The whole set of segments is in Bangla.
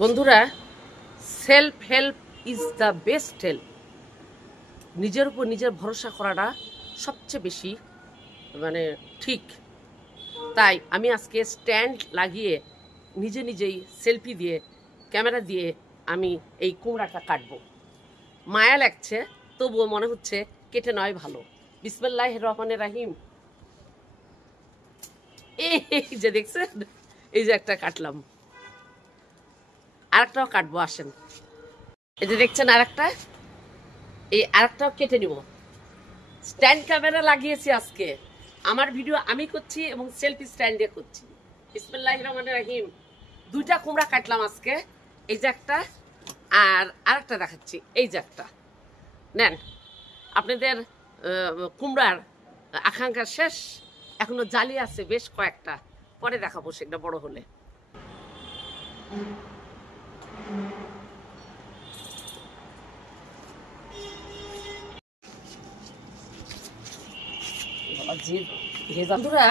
বন্ধুরা, self help is the best help. নিজের উপর নিজের ভরসা করাটা সবচেয়ে বেশি ঠিক। তাই আমি আজকে স্ট্যান্ড লাগিয়ে নিজেই সেলফি দিয়ে ক্যামেরা দিয়ে আমি এই কুমড়াটা কাটবো। মায়া লাগছে, তবুও মনে হচ্ছে কেটে নয় ভালো। বিসমিল্লাহির রহমানির রহিম। এই যে দেখছেন, এই যে একটা কাটলাম, আরেকটাও কাটবো, আসেন। এই যে দেখছেন আরেকটা, এই আরেকটাও কেটে নিব। স্ট্যান্ড ক্যামেরা লাগিয়েছি আজকে, আমার ভিডিও আমি করছি এবং সেলফি স্ট্যান্ডে করছি। বিসমিল্লাহির রহমানির রহিম। দুইটা কুমড়া কাটলাম আজকে, এই যে একটা, আর আরেকটা দেখাচ্ছি, এই যে একটা। নেন, আপনাদের কুমড়ার আকাঙ্ক্ষা শেষ, এখনো জালি আছে বেশ কয়েকটা, পরে দেখাবো সেটা বড় হলে। বন্ধুরা,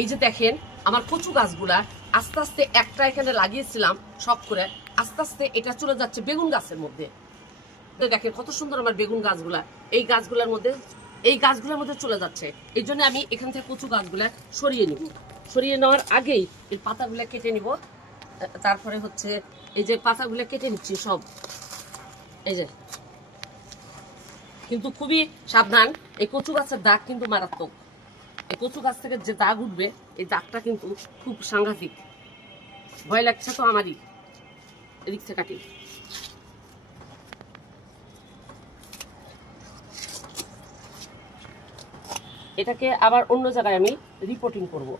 এই যে দেখেন আমার কচু গাছগুলা আস্তে আস্তে একটা এখানে লাগিয়েছিলাম শখ করে, আস্তে আস্তে এটা চলে যাচ্ছে বেগুন গাছের মধ্যে। দেখেন কত সুন্দর আমার বেগুন গাছগুলা এই গাছগুলোর মধ্যে চলে যাচ্ছে। এই জন্য আমি এখান থেকে কচু গাছগুলা সরিয়ে নিব। সরিয়ে নেওয়ার আগেই এই পাতাগুলা কেটে নিব। তারপরে হচ্ছে এই যে পাতাগুলা কেটে নিচ্ছি সব। এই যে, কিন্তু খুবই সাবধান, এই কচু গাছের দাগ কিন্তু মারাত্মক। এই কচু গাছ থেকে যে দাগ উঠবে, এই দাগটা কিন্তু খুব সাংঘাতিক। ভয় লাগছে তো আমারই। এদিক থেকে কাটি। এটাকে আবার অন্য জায়গায় আমি রিপোর্টিং করব।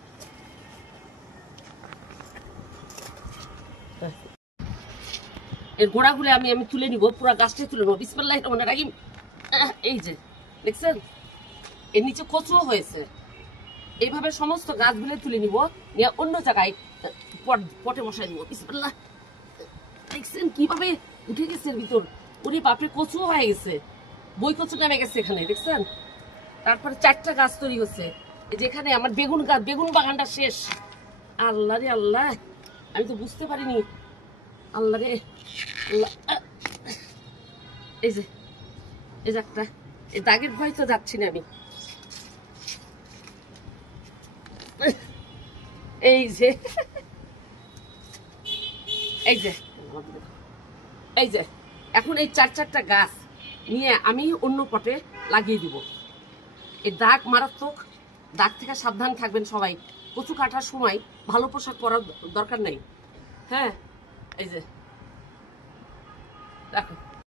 এর গোড়াগুলো আমি তুলে নিব, পুরো গাছটাই তুলে নেবো। বিসমিল্লাহির রহমানির রহিম। এই যে দেখছেন, এর নিচে কচুও হয়েছে। এইভাবে সমস্ত গাছগুলো তুলে নিব, নিয়ে অন্য জায়গায় পটে বসাই নিব। বিসমিল্লাহ। দেখছেন কিভাবে উঠে গেছে এর ভিতর। ওরে বাপরে, কচুও হয়ে গেছে, বই কচু নামে গেছে এখানে, দেখছেন। তারপরে 4টা গাছ তৈরি হচ্ছে। যেখানে আমার বেগুন বাগানটা শেষ। আল্লাহ রে আল্লাহ, আমি তো বুঝতে পারিনি। আল্লাহ রে আল্লাহ। এই যে একটা, এই দাগের ভয় তো যাচ্ছি না আমি। এই যে এখন এই 4টা গাছ নিয়ে আমি অন্য পটে লাগিয়ে দিব। এই দাগ মারাত্মক, দাগ থেকে সাবধান থাকবেন সবাই। কচু কাটার সময় ভালো পোশাক পরার দরকার নেই। হ্যাঁ, এই যে দেখো।